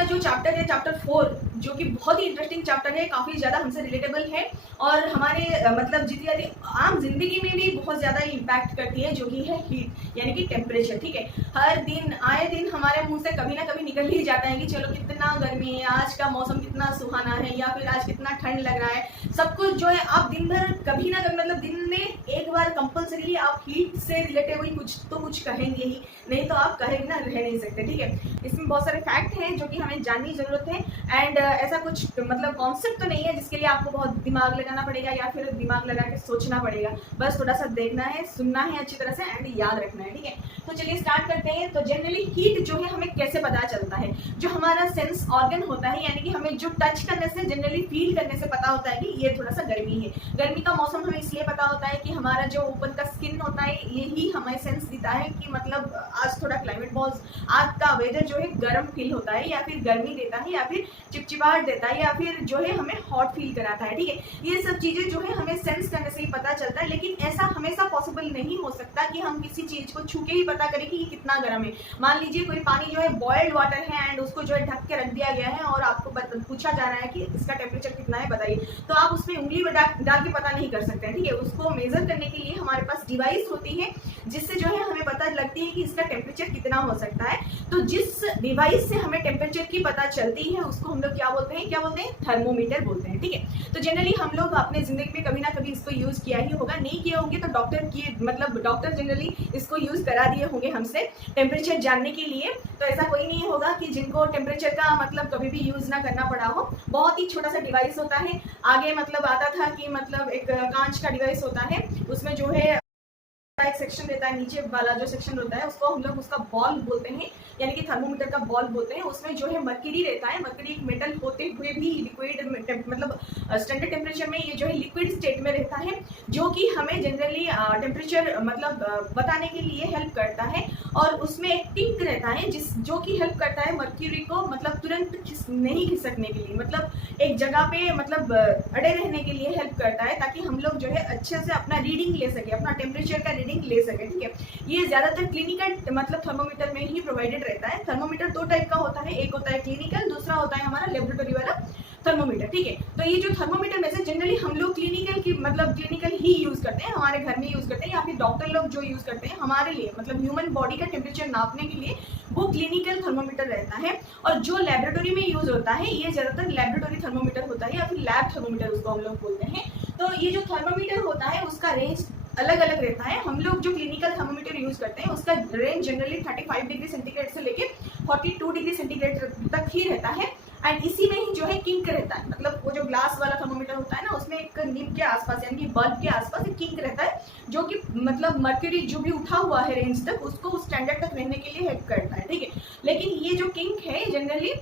का जो चैप्टर है चैप्टर 4, जो कि बहुत ही इंटरेस्टिंग चैप्टर है, काफ़ी ज़्यादा हमसे रिलेटेबल है और हमारे मतलब जितनी आम जिंदगी में भी बहुत ज़्यादा इम्पैक्ट करती है, जो कि है हीट यानी कि टेम्परेचर। ठीक है, हर दिन आए दिन हमारे मुंह से कभी ना कभी निकल ही जाता है कि चलो कितना गर्मी है, आज का मौसम कितना सुहाना है, या फिर आज कितना ठंड लग रहा है। सब कुछ जो है आप दिन भर कभी ना कभी मतलब दिन में एक बार कंपल्सरी आप हीट से रिलेटेबल कुछ तो कुछ कहेंगे ही, नहीं तो आप कहे बिना रह नहीं सकते। ठीक है, इसमें बहुत सारे फैक्ट हैं जो कि हमें जानने की जरूरत है एंड ऐसा कुछ मतलब कॉन्सेप्ट तो नहीं है जिसके लिए आपको बहुत दिमाग लगाना पड़ेगा या फिर दिमाग लगा के सोचना पड़ेगा। बस थोड़ा सा देखना है, सुनना है अच्छी तरह से एंड याद रखना है। ठीक है, तो चलिए स्टार्ट करते हैं। तो जनरली हीट जो है हमें कैसे पता चलता है? जो हमारा सेंस ऑर्गन होता है, यानी कि हमें जो टच करने से, जनरली फील करने से पता होता है कि ये थोड़ा सा गर्मी है। गर्मी का मौसम हमें इसलिए पता होता है कि हमारा जो ऊपर का स्किन होता है यही हमें सेंस देता है कि मतलब आज थोड़ा क्लाइमेट बहुत, आज का वेदर जो है गर्म फील होता है या फिर गर्मी देता है या फिर चिपचिपाहट देता है या फिर जो है हमें हॉट फील कराता है। ठीक है, ये सब चीजें जो है हमें सेंस करने से ही पता चलता है, लेकिन ऐसा हमेशा पॉसिबल नहीं हो सकता कि हम किसी चीज को छू के ही पता करें कि ये कितना गर्म है। मान लीजिए कोई पानी जो है बॉइल्ड वाटर है एंड उसको जो है ढक के रख दिया गया है और आपको पूछा जा रहा है कि इसका टेम्परेचर कितना है बताइए, तो आप उसमें उंगली डाल के पता नहीं कर सकते हैं। ठीक है, उसको मेजर करने के लिए हमारे पास डिवाइस होती है जिससे जो है हमें पता लगती है कि इसका टेम्परेचर कितना हो सकता है। तो जिस डिवाइस से हमें टेम्परेचर की पता चलती है उसको हम लोग क्या बोलते हैं? थर्मोमीटर बोलते हैं। ठीक है, तो जनरली हम लोग अपने जिंदगी में कभी ना कभी इसको यूज किया ही होगा, नहीं किए होंगे तो डॉक्टर जनरली इसको यूज करा दिए होंगे हमसे टेम्परेचर जानने के लिए। तो ऐसा कोई नहीं होगा कि जिनको टेम्परेचर का मतलब कभी भी यूज ना करना पड़ा हो। बहुत ही छोटा सा डिवाइस होता है, आगे मतलब आता था कि मतलब एक कांच का डिवाइस होता है, उसमें जो है एक सेक्शन रहता है, नीचे वाला जो सेक्शन होता है उसको हम लोग उसका बॉल बोलते हैं, यानी कि थर्मोमीटर का बॉल बोलते हैं। उसमें जो है मर्क्यूरी रहता है, मर्क्यूरी एक मेटल होते हुए भी लिक्विड मतलब स्टैंडर्ड टेम्परेचर में ये जो है लिक्विड स्टेट में रहता है, जो कि हमें जनरली टेम्परेचर मतलब बताने के लिए हेल्प करता है। और उसमें एक टिंक रहता है जो कि हेल्प करता है मर्क्यूरी को मतलब तुरंत नहीं खिसकने के लिए, मतलब एक जगह पे मतलब अड़े रहने के लिए हेल्प करता है, ताकि हम लोग जो है अच्छे से अपना रीडिंग ले सके, अपना टेम्परेचर का रीडिंग ले सके। ठीक है, ये ज्यादातर क्लिनिकल मतलब थर्मोमीटर में ही प्रोवाइडेड रहता है। थर्मोमीटर दो टाइप का होता है, एक होता है क्लिनिकल, दूसरा होता है हमारा लेबोरेटरी वाला थर्मोमीटर। ठीक है, तो ये जो थर्मोमीटर में से जनरली हम लोग क्लिनिकल ही यूज करते हैं, हमारे घर में यूज करते हैं या फिर डॉक्टर लोग जो यूज करते हैं हमारे लिए मतलब ह्यूमन बॉडी का टेम्परेचर नापने के लिए, वो क्लिनिकल थर्मोमीटर रहता है। और जो लेबोरेटरी में यूज होता है ये ज्यादातर लेबोरेटरी थर्मोमीटर होता है या फिर लैब थर्मोमीटर उसको हम लोग बोलते हैं। तो ये जो थर्मोमीटर होता है उसका रेंज अलग अलग रहता है। हम लोग जो क्लिनिकल थर्मोमीटर यूज करते हैं उसका रेंज जनरली 35 डिग्री सेंटीग्रेड से लेकर 42 डिग्री सेंटीग्रेड तक ही रहता है। एंड इसी में ही जो है किंक रहता है, मतलब वो जो ग्लास वाला थर्मोमीटर होता है ना, उसमें एक निब के आसपास यानी कि बल्ब के आसपास एक किंक रहता है, जो कि मतलब मर्क्यूरी जो भी उठा हुआ है रेंज तक उसको उस स्टैंडर्ड तक रहने के लिए हेल्प करता है। ठीक है, लेकिन ये जो किंक है जनरली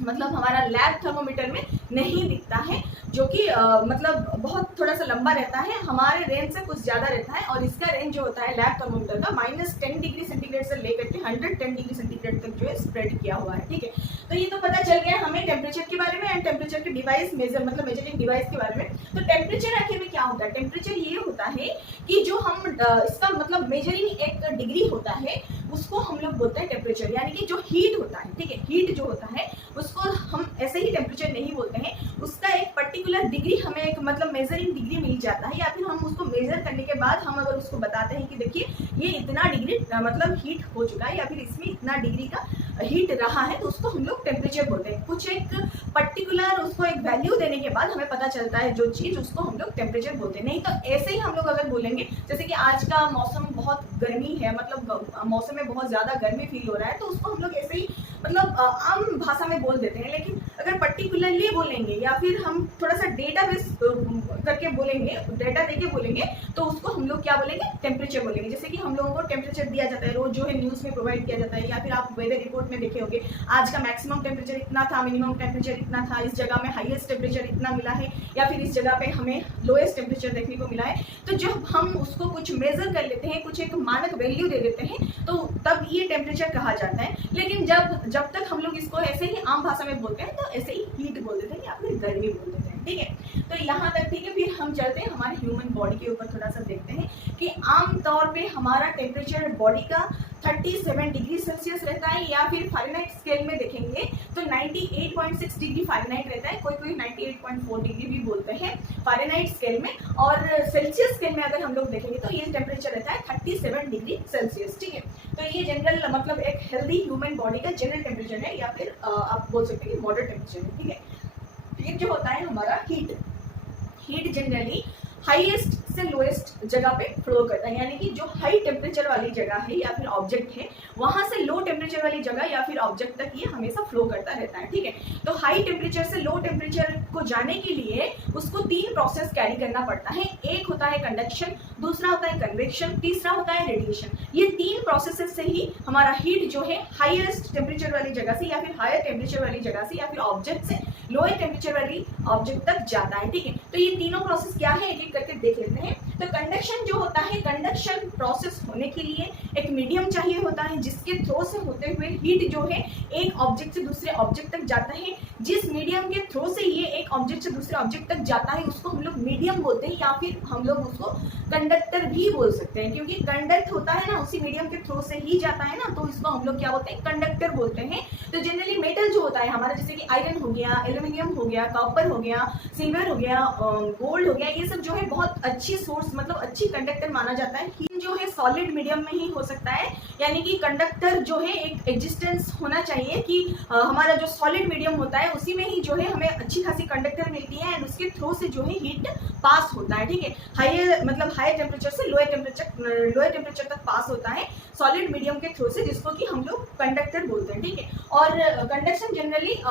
मतलब हमारा लैब थर्मोमीटर में नहीं दिखता है, जो कि मतलब बहुत थोड़ा सा लंबा रहता है, हमारे रेंज से कुछ ज्यादा रहता है। और इसका रेंज जो होता है लैब थर्मोमीटर का -10 डिग्री सेंटीग्रेड से लेकर के 110 डिग्री सेंटीग्रेड तक जो है स्प्रेड किया हुआ है। ठीक है, तो ये तो पता चल गया हमें टेम्परेचर के बारे में एंड टेम्परेचर के डिवाइस मेजरिंग डिवाइस के बारे में। तो टेम्परेचर आखिर में क्या होता है? टेम्परेचर ये होता है कि जो हम इसका मतलब मेजरिंग एक डिग्री होता है उसको हम लोग बोलते हैं टेम्परेचर, यानी कि जो हीट होता है। ठीक है, हीट जो होता है उसको हम ऐसे ही टेम्परेचर नहीं बोलते हैं, उसका एक पर्टिकुलर डिग्री हमें एक मतलब मेजरिंग डिग्री मिल जाता है, या फिर हम उसको मेजर करने के बाद हम अगर उसको बताते हैं कि देखिए ये इतना डिग्री मतलब हीट हो चुका है या फिर इसमें इतना डिग्री का हीट रहा है, तो उसको हम लोग टेम्परेचर बोलते हैं। कुछ एक पर्टिकुलर उसको एक वैल्यू देने के बाद हमें पता चलता है जो चीज, उसको हम लोग टेम्परेचर बोलते हैं। नहीं तो ऐसे ही हम लोग अगर बोलेंगे जैसे कि आज का मौसम बहुत गर्मी है, मतलब मौसम में बहुत ज्यादा गर्मी फील हो रहा है, तो उसको हम लोग ऐसे ही मतलब आम भाषा में बोल देते हैं। लेकिन अगर पर्टिकुलरली बोलेंगे या फिर हम थोड़ा सा डेटा बेस करके बोलेंगे, डेटा देके बोलेंगे, तो उसको हम लोग क्या बोलेंगे? टेम्परेचर बोलेंगे। जैसे कि हम लोगों को टेम्परेचर दिया जाता है रोज जो है न्यूज में प्रोवाइड किया जाता है, या फिर आप वेदर रिपोर्ट में देखे होंगे आज का मैक्सिमम टेम्परेचर इतना था, मिनिमम टेम्परेचर इतना था, इस जगह में हाईएस्ट टेम्परेचर इतना मिला है, या फिर इस जगह पे हमें लोएस्ट टेम्परेचर देखने को मिला है। तो जब हम उसको कुछ मेजर कर लेते हैं, कुछ एक मानक वैल्यू दे देते हैं, तो तब ये टेम्परेचर कहा जाता है। लेकिन जब तक हम लोग इसको ऐसे ही आम भाषा में बोलते हैं तो ऐसे ही हीट बोल देते हैं या फिर गर्मी बोल देते हैं। ठीक है, तो यहाँ तक ठीक है। फिर हम चलते हैं हमारे ह्यूमन बॉडी के ऊपर, थोड़ा सा देखते हैं कि आम तौर पे हमारा टेम्परेचर बॉडी का 37 डिग्री सेल्सियस रहता है, या फिर फ़ारेनहाइट स्केल में देखेंगे तो 98.6 डिग्री फ़ारेनहाइट रहता है, कोई कोई 98.4 डिग्री भी बोलते हैं फ़ारेनहाइट स्केल में। और सेल्सियस स्केल में अगर हम लोग देखेंगे तो ये टेम्परेचर रहता है 37 डिग्री सेल्सियस, ठीक है। तो ये जनरल मतलब एक हेल्दी ह्यूमन बॉडी का जनरल टेम्परेचर है, या फिर आप बोल सकते हैं कि मॉडरेट टेम्परेचर है, ठीक है। ये जो होता है हमारा हीट जनरली हाईएस्ट से लोएस्ट जगह पे फ्लो करता है, यानी कि जो हाई टेम्परेचर वाली जगह है या फिर ऑब्जेक्ट है, वहां से लो टेम्परेचर वाली जगह या फिर ऑब्जेक्ट तक ये हमेशा फ्लो करता रहता है, ठीक है। तो हाई टेम्परेचर से लो टेम्परेचर को जाने के लिए उसको 3 प्रोसेस कैरी करना पड़ता है। एक होता है कंडक्शन, दूसरा होता है कन्वेक्शन, तीसरा होता है रेडिएशन। ये 3 प्रोसेस से ही हमारा हीट जो है हाईएस्ट टेम्परेचर वाली जगह से या फिर हायर टेम्परेचर वाली जगह से या फिर ऑब्जेक्ट से लोअर टेम्परेचर वाली ऑब्जेक्ट तक जाता है, ठीक है। तो ये तीनों प्रोसेस क्या है एक एक करके देख लेते हैं। तो कंडक्शन जो होता है, कंडक्शन प्रोसेस होने के लिए एक मीडियम चाहिए होता है जिसके थ्रू से होते हुए हीट जो है एक ऑब्जेक्ट से दूसरे ऑब्जेक्ट तक जाता है। जिस मीडियम के थ्रू से ये एक ऑब्जेक्ट से दूसरे ऑब्जेक्ट तक जाता है उसको हम लोग मीडियम बोलते हैं, या फिर हम लोग उसको कंडक्टर भी बोल सकते हैं, क्योंकि कंडक्ट होता है ना उसी मीडियम के थ्रू से ही जाता है ना, तो इसको हम लोग क्या बोलते हैं, कंडक्टर बोलते हैं। तो जनरली मेटल जो होता है हमारा, जैसे कि आयरन हो गया, एल्यूमिनियम हो गया, कॉपर हो गया, सिल्वर हो गया, गोल्ड हो गया, ये सब जो है बहुत अच्छी सोर्स मतलब अच्छी कंडक्टर माना जाता है। हीट जो है सॉलिड मीडियम में ही हो सकता है, यानी कि कंडक्टर जो है एक एग्जिस्टेंस होना चाहिए कि हमारा जो सॉलिड मीडियम होता है उसी में ही जो है हमें अच्छी खासी कंडक्टर मिलती है एंड उसके थ्रू से जो है हीट पास होता है, ठीक है। हायर मतलब हायर टेम्परेचर से लोअर टेम्परेचर तक पास होता है सॉलिड मीडियम के थ्रू से, जिसको कि हम लोग कंडक्टर बोलते हैं, ठीक है। और कंडक्शन जनरली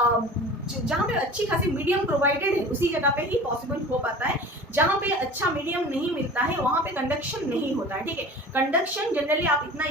जहाँ पे अच्छी खासी मीडियम प्रोवाइडेड है उसी जगह पे ही पॉसिबल हो पाता है। जहाँ पे अच्छा मीडियम नहीं मिलता है वहाँ पे कंडक्शन नहीं होता है, ठीक है। कंडक्शन जनरली आप इतना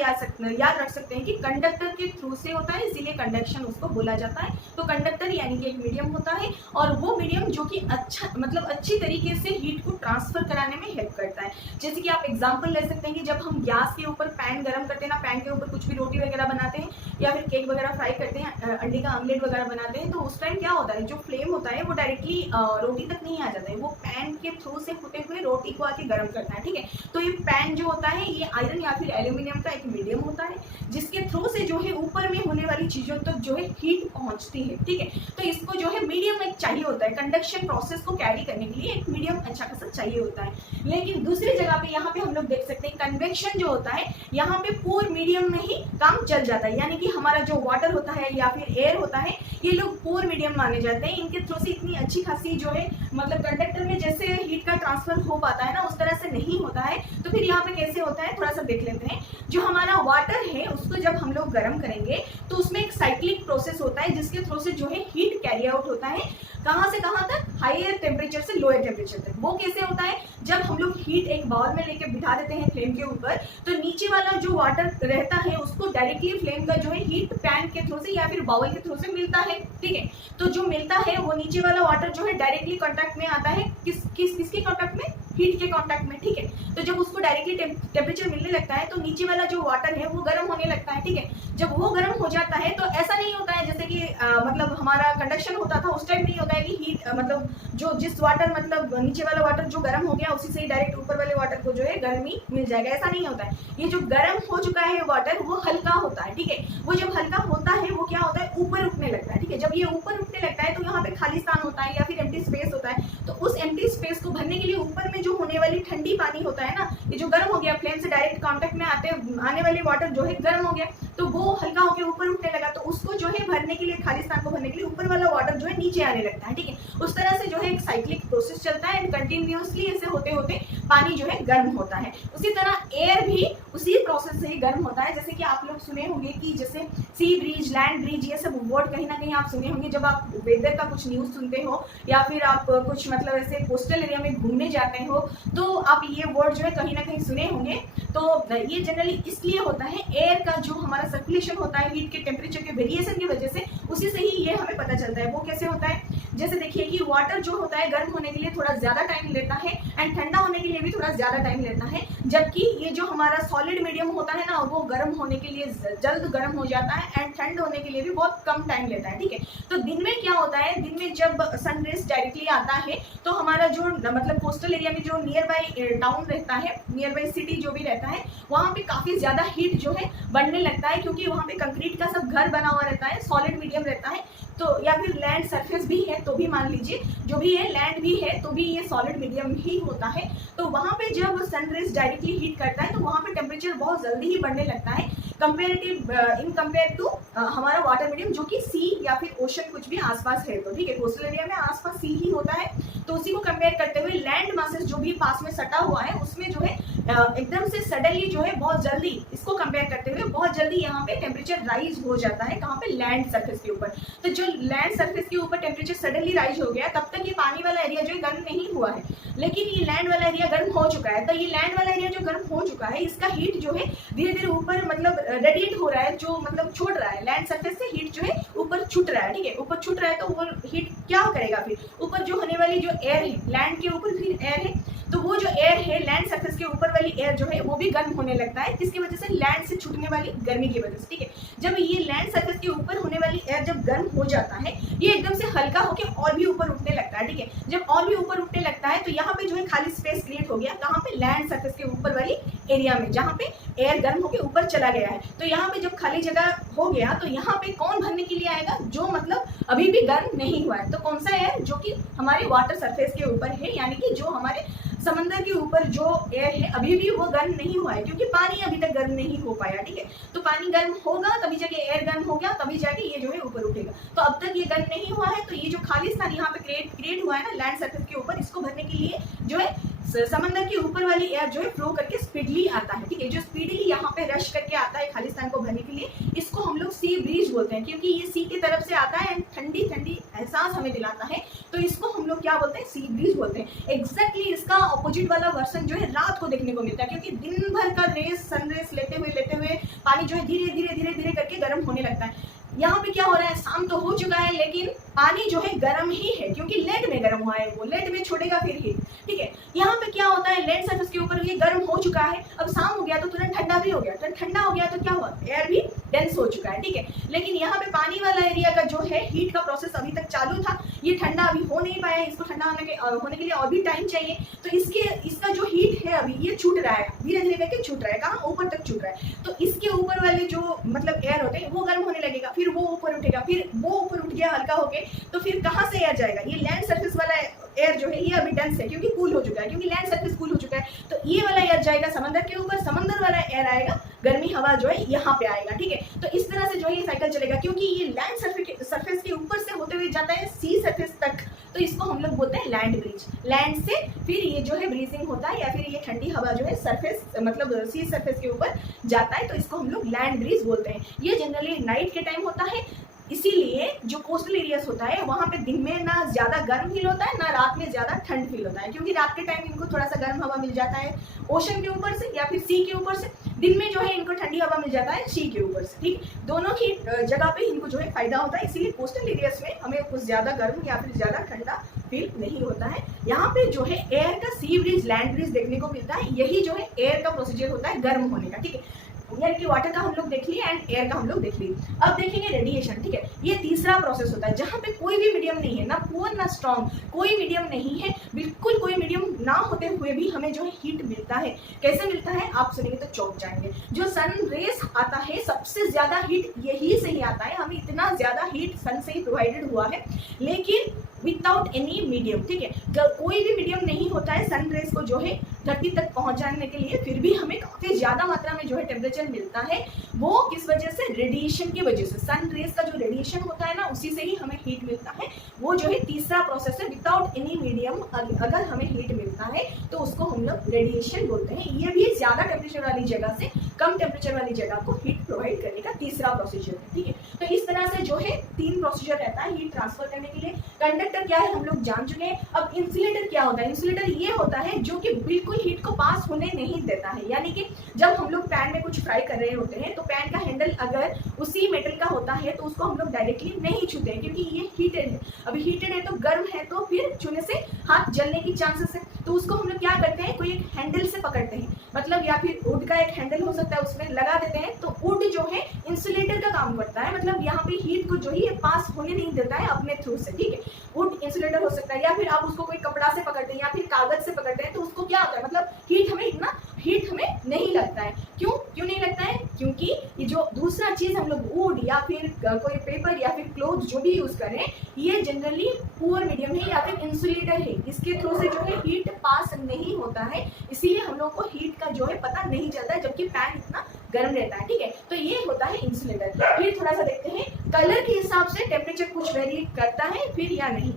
याद रख सकते हैं कि कंडक्टर के थ्रू से होता है, इसीलिए कंडक्शन उसको बोला जाता है। तो कंडक्टर यानी कि एक मीडियम होता है, और वो मीडियम जो कि अच्छा मतलब अच्छी तरीके से हीट को ट्रांसफर कराने में हेल्प करता है। जैसे कि आप एग्जाम्पल ले सकते हैं कि जब हम गैस के ऊपर पैन गर्म करते हैं ना, पैन के ऊपर कुछ भी रोटी वगैरह बनाते हैं या फिर केक वगैरह फ्राई करते हैं, अंडे का आमलेट वगैरह बनाते हैं, तो उस टाइम क्या होता है, जो फ्लेम होता है वो डायरेक्टली रोटी तक नहीं आ जाता है, वो पैन के थ्रू से होते हुए रोटी को आके गर्म करता है, ठीक है। तो ये पैन जो होता है ये आयरन या फिर एल्यूमिनियम का एक मीडियम होता है, जिसके थ्रू से जो है ऊपर में होने वाली चीजों तक जो है हीट पहुंचती है, ठीक है। तो इसको जो है मीडियम एक चाहिए होता है, कंडक्शन प्रोसेस को कैरी करने के लिए एक मीडियम अच्छा खासा चाहिए होता है। लेकिन दूसरी जगह पे यहाँ पे हम लोग देख सकते हैं कन्वेक्शन जो होता है, यहाँ पे पूर मीडियम में ही काम चल जाता है, यानी कि हमारा जो वाटर होता है या फिर एयर होता है ये लोग पूर मीडियम माने जाते हैं। इनके थ्रू से इतनी अच्छी खासी जो है मतलब कंडक्टर में जैसे हीट का ट्रांसफर हो पाता है ना, उस तरह से नहीं होता है। तो फिर यहाँ पे कैसे होता है थोड़ा सा देख लेते हैं। जो हमारा वाटर है उसको जब हम लोग गर्म करेंगे तो उसमें एक साइक्लिक प्रोसेस होता है जिसके थ्रू से जो है हीट कैरी आउट होता है, कहाँ से कहाँ तक, हायर टेम्परेचर से लोअर टेम्परेचर तक। वो कैसे होता है, जब हम लोग हीट एक बाउल में लेके बिठा देते हैं फ्लेम के ऊपर, तो नीचे वाला जो वाटर रहता है उसको डायरेक्टली फ्लेम का जो है हीट पैन के थ्रू से या फिर बाउल के थ्रू से मिलता है, ठीक है। तो जो मिलता है वो नीचे वाला वाटर जो है डायरेक्टली कांटेक्ट में आता है, किसके कांटेक्ट में, हीट के कांटेक्ट में, ठीक है। तो जब उसको डायरेक्टली टेम्परेचर मिलने लगता है तो नीचे वाला जो वाटर है वो गर्म होने लगता है, ठीक है। जब वो गर्म हो जाता है तो ऐसा नहीं होता है जैसे कि मतलब हमारा कंडक्शन होता था उस टाइम नहीं होता है कि हीट मतलब जो जिस वाटर मतलब नीचे वाला वाटर जो गर्म हो गया उसी से ही डायरेक्ट ऊपर वाले वाटर को जो है गर्मी मिल जाएगा, ऐसा नहीं होता है। ये जो गर्म हो चुका है वाटर वो हल्का होता है, ठीक है। वो जब हल्का होता है वो क्या होता है, ऊपर उठने लगता है, ठीक है। जब ये ऊपर उठने लगता है तो यहाँ पे खाली स्थान होता है या फिर एम्प्टी स्पेस होता है, तो उस एम्प्टी स्पेस को भरने के लिए ऊपर में जो होने वाली ठंडी पानी होता है ना, ये जो गर्म हो गया फ्लेम से डायरेक्ट कांटेक्ट में आने वाले वाटर जो है गर्म हो गया, तो वो हल्का होकर ऊपर उठने लगा, तो उसको जो है भरने के लिए, खाली स्थान को भरने के लिए ऊपर वाला वाटर जो है नीचे आने लगता है, ठीक है। उस तरह से जो है एक साइक्लिक प्रोसेस चलता है एंड कंटिन्यूअसली ऐसे होते होते पानी जो है गर्म होता है। उसी तरह एयर भी उसी प्रोसेस से ही गर्म होता है। जैसे कि आप लोग सुने होंगे कि जैसे सी ब्रीज, लैंड ब्रीज, ये सब वर्ड कहीं ना कहीं आप सुने होंगे जब आप वेदर का कुछ न्यूज सुनते हो या फिर आप कुछ मतलब ऐसे कोस्टल एरिया में घूमने जाते हो, तो आप ये वर्ड जो है कहीं ना कहीं सुने होंगे। तो ये जनरली इसलिए होता है, एयर का जो हमारा सर्कुलेशन होता है हीट के टेम्परेचर के वेरिएशन की वजह से, उसी से ही ये हमें पता चलता है। वो कैसे होता है, जैसे देखिए कि वाटर जो होता है गर्म होने के लिए थोड़ा ज्यादा टाइम लेता है एंड ठंडा होने के लिए भी थोड़ा ज्यादा टाइम लेता है, जबकि ये जो हमारा सॉलिड मीडियम होता है ना वो गर्म होने के लिए जल्द गर्म हो जाता है एंड ठंड होने के लिए भी बहुत कम टाइम लेता है, ठीक है। तो दिन में क्या होता होता है, दिन में जब सन रेज डायरेक्टली आता है तो हमारा जो मतलब कोस्टल एरिया में जो नियर बाय टाउन रहता है, नियर बाय सिटी जो भी रहता है, वहाँ पे काफ़ी ज़्यादा हीट जो है बढ़ने लगता है, क्योंकि वहाँ पे कंक्रीट का सब घर बना हुआ रहता है, सॉलिड मीडियम रहता है, तो या फिर लैंड सरफेस भी है तो भी मान लीजिए जो भी है लैंड भी है तो भी ये सॉलिड मीडियम ही होता है। तो वहाँ पे जब सन रेज डायरेक्टली हीट करता है तो वहाँ पे टेम्परेचर बहुत जल्दी ही बढ़ने लगता है कंपेरेटिव इन कंपेयर टू हमारा वाटर मीडियम जो कि सी या फिर ओशन कुछ भी आसपास है। तो ठीक है, कोस्टल एरिया में आसपास सी ही होता है, तो उसी को कंपेयर करते हुए लैंड मासेस जो भी पास में सटा हुआ है उसमें जो है एकदम से सडनली जो है बहुत जल्दी इसको कंपेयर करते हुए बहुत जल्दी यहाँ पे टेम्परेचर राइज हो जाता है। कहाँ पे? लैंड सरफेस के ऊपर। तो जो लैंड सरफेस के ऊपर टेम्परेचर सडनली राइज हो गया, तब तक ये पानी वाला एरिया जो है गर्म नहीं हुआ है, लेकिन ये लैंड वाला एरिया गर्म हो चुका है। तो ये लैंड वाला एरिया जो गर्म हो चुका है इसका हीट जो है धीरे धीरे ऊपर मतलब रेडिएट हो रहा है, जो मतलब छोड़ रहा है लैंड सरफेस से हीट जो है ऊपर छूट रहा है। ठीक है, ऊपर छूट रहा है तो वो हीट क्या करेगा? फिर ऊपर जो होने वाली जो एयर है, लैंड के ऊपर फिर एयर है, तो वो जो एयर है लैंड सरफेस के ऊपर वाली एयर जो है वो भी गर्म होने लगता है। किसकी वजह से? लैंड से छूटने वाली गर्मी की वजह से। ठीक है, जब ये लैंड सरफेस के ऊपर होने वाली एयर जब गर्म हो जाता है ये एकदम से हल्का होकर और भी ऊपर उठने लगता है। ठीक है, जब और भी ऊपर उठने लगता है तो यहाँ पे जो है खाली स्पेस क्रिएट हो गया। कहाँ पे? लैंड सरफेस के ऊपर वाली एरिया में, जहाँ पे एयर गर्म होकर ऊपर चला गया है। तो यहाँ पे जब खाली जगह हो गया तो यहाँ पे कौन भरने के लिए आएगा? जो मतलब अभी भी गर्म नहीं हुआ है। तो कौन सा एयर? जो कि हमारे वाटर सरफेस के ऊपर है, यानी कि जो हमारे समंदर के ऊपर जो एयर है अभी भी वो गर्म नहीं हुआ है, क्योंकि पानी अभी तक गर्म नहीं हो पाया। ठीक है, तो पानी गर्म होगा तभी जाके एयर गर्म हो गया, तभी जाके ये जो है ऊपर उठेगा। तो अब तक ये गर्म नहीं हुआ है, तो ये जो खाली स्थान यहाँ पे क्रिएट हुआ है ना लैंड सरफेस के ऊपर, इसको भरने के लिए जो है समंदर के ऊपर वाली एयर जो है फ्लो करके स्पीडली आता है। ठीक है, जो स्पीडली यहाँ पे रश करके आता है खालिस्तान को भरने के लिए, इसको हम लोग सी ब्रीज बोलते हैं, क्योंकि ये सी की तरफ से आता है एंड ठंडी ठंडी एहसास हमें दिलाता है, तो इसको हम लोग क्या बोलते हैं? सी ब्रीज बोलते हैं। एग्जैक्टली इसका ऑपोजिट वाला वर्सन जो है रात को देखने को मिलता है, क्योंकि दिन भर का रेस सन रेस लेते हुए पानी जो है धीरे धीरे धीरे धीरे करके गर्म होने लगता है। यहाँ पे क्या हो रहा है? शाम तो हो चुका है लेकिन पानी जो है गर्म ही है, क्योंकि लेड में गर्म हुआ है, वो लेड में छोड़ेगा फिर हीट। ठीक है, यहाँ पे क्या होता है? लैंड सरफेस के ऊपर ये गर्म हो चुका है, अब शाम हो गया तो तुरंत ठंडा भी हो गया, तो ठंडा हो गया तो क्या हुआ? एयर भी डेंस हो चुका है। ठीक है, लेकिन यहाँ पे पानी वाला एरिया का जो है हीट का प्रोसेस अभी तक चालू था, ये ठंडा अभी हो नहीं पाया, इसको ठंडा होने के लिए और भी टाइम चाहिए। तो इसका जो हीट है अभी ये छूट रहा है, धीरे धीरे करके छूट रहा है। कहाँ? ऊपर तक छूट रहा है। तो इसके ऊपर वाले जो मतलब एयर होते हैं वो गर्म होने लगेगा, फिर वो ऊपर उठेगा, फिर वो ऊपर उठ गया हल्का होके, तो फिर कहाँ से एयर जाएगा? ये लैंड सरफेस वाला एयर जो है ये अभी डेंस है, क्योंकि कूल हो चुका है, क्योंकि लैंड सरफेस कूल हो चुका है, तो ये वाला एयर जाएगा समंदर के ऊपर, समंदर वाला एयर आएगा, गर्मी हवा जो है यहाँ पे आएगा। ठीक है, तो इस तरह से जो है ये साइकिल चलेगा, क्योंकि ये लैंड सरफेस के ऊपर से होते हुए जाता है सी सरफेस तक, तो इसको हम लोग बोलते हैं लैंड ब्रिज। लैंड से फिर ये जो है ब्रीजिंग होता है, या फिर ये ठंडी हवा जो है सरफेस मतलब सी सरफेस के ऊपर जाता है, तो इसको हम लोग लैंड ब्रिज बोलते हैं। ये जनरली नाइट के टाइम होता है, इसीलिए जो कोस्टल एरियाज होता है वहाँ पे दिन में ना ज़्यादा गर्म फील होता है, ना रात में ज़्यादा ठंड फील होता है, क्योंकि रात के टाइम इनको थोड़ा सा गर्म हवा मिल जाता है ओशन के ऊपर से या फिर सी के ऊपर से, दिन में जो है इनको ठंडी हवा मिल जाता है सी के ऊपर से। ठीक, दोनों ही जगह पे इनको जो है फायदा होता है, इसीलिए कोस्टल एरियाज में हमें कुछ ज़्यादा गर्म या फिर ज़्यादा ठंडा फील नहीं होता है। यहाँ पे जो है एयर का सी ब्रिज लैंड ब्रिज देखने को मिलता है, यही जो है एयर का प्रोसीजर होता है गर्म होने का। ठीक है, यानी कि वाटर का हम लोग देख लिए एंड एयर का हम लोग देख लिए। अब देखेंगे रेडिएशन। ठीक है, ये तीसरा प्रोसेस होता है जहाँ पे कोई भी मीडियम नहीं है, ना पुअर ना स्ट्रॉन्ग, कोई मीडियम नहीं है, बिल्कुल कोई मीडियम ना होते हुए भी हमें जो है हीट मिलता है। कैसे मिलता है आप सुनेंगे तो चौंक जाएंगे। जो सन रेस आता है सबसे ज्यादा हीट यही से ही आता है, हमें इतना ज्यादा हीट सन से ही प्रोवाइडेड हुआ है, लेकिन विदाउट एनी मीडियम। ठीक है, कोई भी मीडियम नहीं होता है सन रेस को जो है धरती तक पहुंचाने के लिए, फिर भी हमें काफी ज्यादा मात्रा में जो है टेम्परेचर मिलता है। वो किस वजह से? रेडिएशन की वजह से। सन रेस का जो रेडिएशन होता है ना उसी से ही हमें हीट मिलता है। वो जो है तीसरा प्रोसेस है, विदाउट एनी मीडियम अगर हमें हीट मिलता है तो उसको हम लोग रेडिएशन बोलते हैं। ये भी ज्यादा टेम्परेचर वाली जगह से कम टेम्परेचर वाली जगह को हीट प्रोवाइड करने का तीसरा प्रोसीजर है। ठीक है, तो इस तरह से जो है 3 प्रोसीजर रहता है हीट ट्रांसफर करने के लिए। कंडक्टर क्या है हम लोग जान चुके हैं। अब इंसुलेटर क्या होता है? इंसुलेटर ये होता है जो कि बिल्कुल हीट को पास होने नहीं देता है, यानी कि जब हम लोग पैन में कुछ फ्राई कर रहे होते हैं तो पैन का हैंडल अगर उसी मेटल का होता है तो उसको हम लोग डायरेक्टली नहीं छूते हैं, क्योंकि ये हीटेड है। अभी हीटेड है तो गर्म है, तो फिर छूने से हाथ जलने की चांसेस है। तो उसको हम लोग क्या करते हैं, कोई एक हैंडल से पकड़ते हैं, मतलब या फिर वुड का एक हैंडल हो सकता है, उसमें लगा देते हैं। तो वुड जो है इंसुलेटर का काम करता है, मतलब यहाँ पे हीट को जो ही पास होने नहीं देता है अपने थ्रू से, ठीक है। वुड इंसुलेटर हो सकता है, या फिर आप उसको कोई कपड़ा से पकड़ते हैं या फिर कागज से पकड़ते हैं, तो उसको क्या होता है, मतलब हीट हमें नहीं लगता है। क्यों नहीं लगता है? क्योंकि ये जो दूसरा चीज हम लोग वुड या फिर कोई पेपर या फिर क्लोथ जो भी यूज करें, ये जनरली पुअर मीडियम है या फिर इंसुलेटर है, इसके थ्रू से जो है हीट पास नहीं होता है, इसीलिए हम लोग को हीट का जो है पता नहीं चलता है, जबकि पैन इतना गर्म रहता है, ठीक है। तो ये होता है इंसुलेटर। फिर थोड़ा सा देखते हैं कलर के हिसाब से टेम्परेचर कुछ वेरी करता है फिर या नहीं।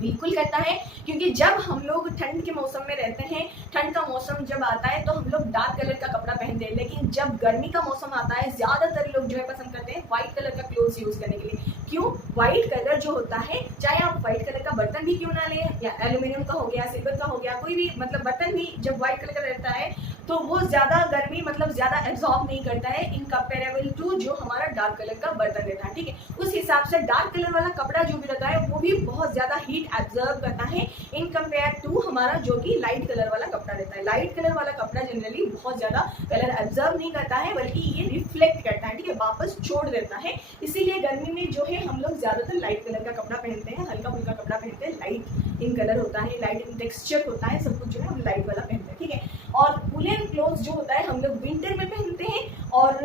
बिल्कुल करता है, क्योंकि जब हम लोग ठंड के मौसम में रहते हैं, ठंड का मौसम जब आता है तो हम लोग डार्क कलर का कपड़ा पहनते हैं, लेकिन जब गर्मी का मौसम आता है ज्यादातर लोग जो है पसंद करते हैं व्हाइट कलर का क्लोथ्स यूज करने के लिए। क्यों? व्हाइट कलर जो होता है, चाहे आप व्हाइट कलर का बर्तन भी क्यों ना लें, या एल्यूमिनियम का हो गया, सिल्वर का हो गया, कोई भी मतलब बर्तन भी जब व्हाइट कलर का रहता है तो वो ज्यादा गर्मी मतलब ज्यादा एब्जॉर्ब नहीं करता है इन कंपेरेबल टू जो हमारा डार्क कलर का बर्तन रहता है, ठीक है। उस हिसाब से डार्क कलर वाला कपड़ा जो भी रहता है वो भी बहुत ज्यादा हीट एब्जॉर्ब करता है इन कंपेयर टू हमारा जो कि लाइट कलर वाला कपड़ा रहता है। लाइट कलर वाला कपड़ा जनरली बहुत ज्यादा कलर एब्जॉर्ब नहीं करता है, बल्कि ये रिफ्लेक्ट करता है, ठीक है, वापस छोड़ देता है। इसीलिए गर्मी में जो है हम लोग ज्यादातर लाइट कलर का कपड़ा पहनते हैं, हल्का फुल्का कपड़ा पहनते हैं, लाइट इन कलर होता है, लाइट इन टेक्सचर होता है, सब कुछ जो है हम लाइट वाला पहनते हैं, ठीक है। और वुलन क्लोथ जो होता है हम लोग विंटर में पहनते हैं, और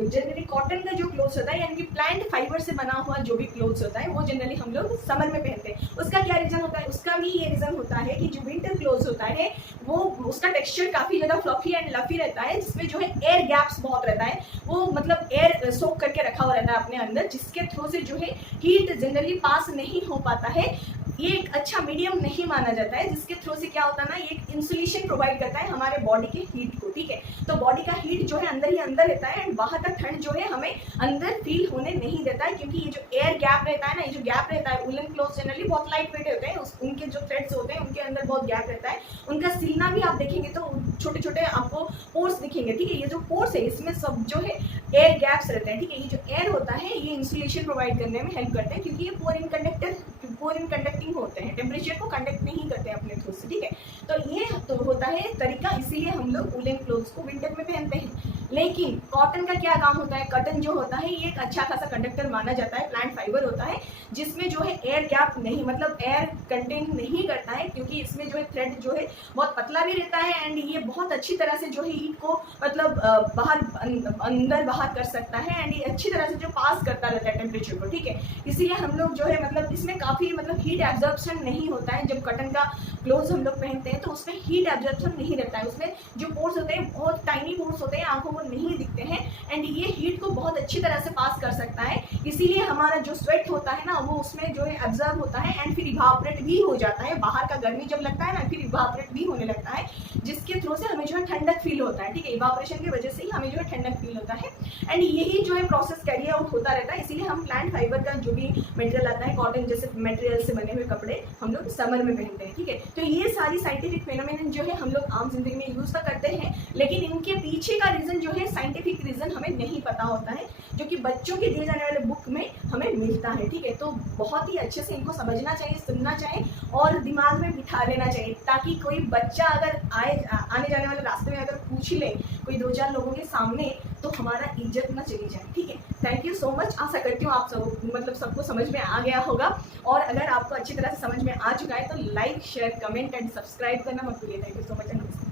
जनरली कॉटन का जो क्लोथ्स होता है यानी कि प्लांट फाइबर से बना हुआ जो भी क्लोथ्स होता है वो जनरली हम लोग समर में पहनते हैं। उसका क्या रीजन होता है? उसका भी ये रीजन होता है कि जो विंटर क्लोथ्स होता है वो उसका टेक्सचर काफी ज्यादा फ्लफी एंड लफी रहता है, जिसमें जो है एयर गैप्स बहुत रहता है, वो मतलब एयर सोक करके रखा हुआ रहता है अपने अंदर, जिसके थ्रू से जो है हीट जनरली पास नहीं हो पाता है। ये एक अच्छा मीडियम नहीं माना जाता है, जिसके थ्रू से क्या होता है ना, ये एक इंसुलेशन प्रोवाइड करता है हमारे बॉडी के हीट को, ठीक है। तो बॉडी का हीट जो है अंदर ही अंदर रहता है, एंड बाहर का ठंड जो है हमें अंदर फील होने नहीं देता है, क्योंकि ये जो एयर गैप रहता है ना, ये जो गैप रहता है, वुलन क्लोथ जनरली बहुत लाइट वेट होते हैं, उनके जो थ्रेड्स होते हैं उनके अंदर बहुत गैप रहता है, उनका सिलना भी आप देखेंगे तो छोटे छोटे आपको पोर्स दिखेंगे, ठीक है। ये जो पोर्स है इसमें सब जो है एयर गैप्स रहते हैं, ठीक है। ये जो एयर होता है ये इंसुलेशन प्रोवाइड करने में हेल्प करते हैं, क्योंकि ये पोर इन कंडक्टिंग होते हैं, टेम्परेचर को कंडक्ट नहीं करते हैं अपने थ्रू से, ठीक है। तो ये तो होता है तरीका, इसीलिए हम लोग वुलन क्लोथ्स को विंटर में पहनते हैं। लेकिन कॉटन का क्या काम होता है? कॉटन जो होता है ये एक अच्छा खासा कंडक्टर माना जाता है, प्लांट फाइबर होता है, जिसमें जो है एयर गैप नहीं मतलब एयर कंटेन नहीं करता है, क्योंकि इसमें जो है थ्रेड जो है बहुत पतला भी रहता है, एंड ये बहुत अच्छी तरह से जो है हीट को मतलब बाहर अंदर बाहर कर सकता है, एंड ये अच्छी तरह से जो पास करता रहता है टेम्परेचर को, ठीक है। इसीलिए हम लोग जो है मतलब इसमें काफी मतलब हीट एब्जॉर्प्शन नहीं होता है। जब कॉटन का क्लोथ्स हम लोग पहनते हैं तो उसमें हीट एब्जॉर्प्शन नहीं रहता है, उसमें जो पोर्स होते हैं बहुत टाइनी पोर्स होते हैं, आंखों को नहीं दिखते हैं, एंड ये हीट को बहुत अच्छी तरह से पास कर सकता है। इसीलिए हमारा जो स्वेट होता है ना वो उसमें जो है एब्जॉर्ब होता है, एंड फिर इवापोरेट भी हो जाता है, बाहर का गर्मी जब लगता है ना फिर इवापोरेट भी होने लगता है, जिसके थ्रू से हमें जो है ठंडक फील होता है, ठीक है। इवापोरेशन की वजह से ही हमें जो है ठंडक फील होता है, एंड यही जो है प्रोसेस कैरी आउट होता रहता है। इसीलिए हम प्लांट फाइबर का जो भी मटेरियल आता है, कॉटन जैसे मटेरियल से बने हुए कपड़े हम लोग समर में पहनते हैं, ठीक है। तो ये सारी साइंटिफिक फेनोमेनन जो है हम लोग आम जिंदगी में यूज तो करते हैं, लेकिन इनके पीछे का रीजन जो है साइंटिफिक रीजन हमें नहीं पता होता है, जो कि बच्चों के दिए जाने वाले बुक में हमें मिलता है, ठीक है। तो बहुत ही अच्छे से इनको समझना चाहिए, सुनना चाहिए और दिमाग में बिठा लेना चाहिए, ताकि कोई बच्चा अगर आने जाने वाले रास्ते में अगर पूछ ले कोई 2-4 लोगों के सामने तो हमारा इज्जत ना चली जाए, ठीक है। Thank you so much. आशा करती हूँ आप सब मतलब सबको समझ में आ गया होगा, और अगर आपको अच्छी तरह से समझ में आ चुका है तो like share comment and subscribe करना मत भूलिए। Thank you so much.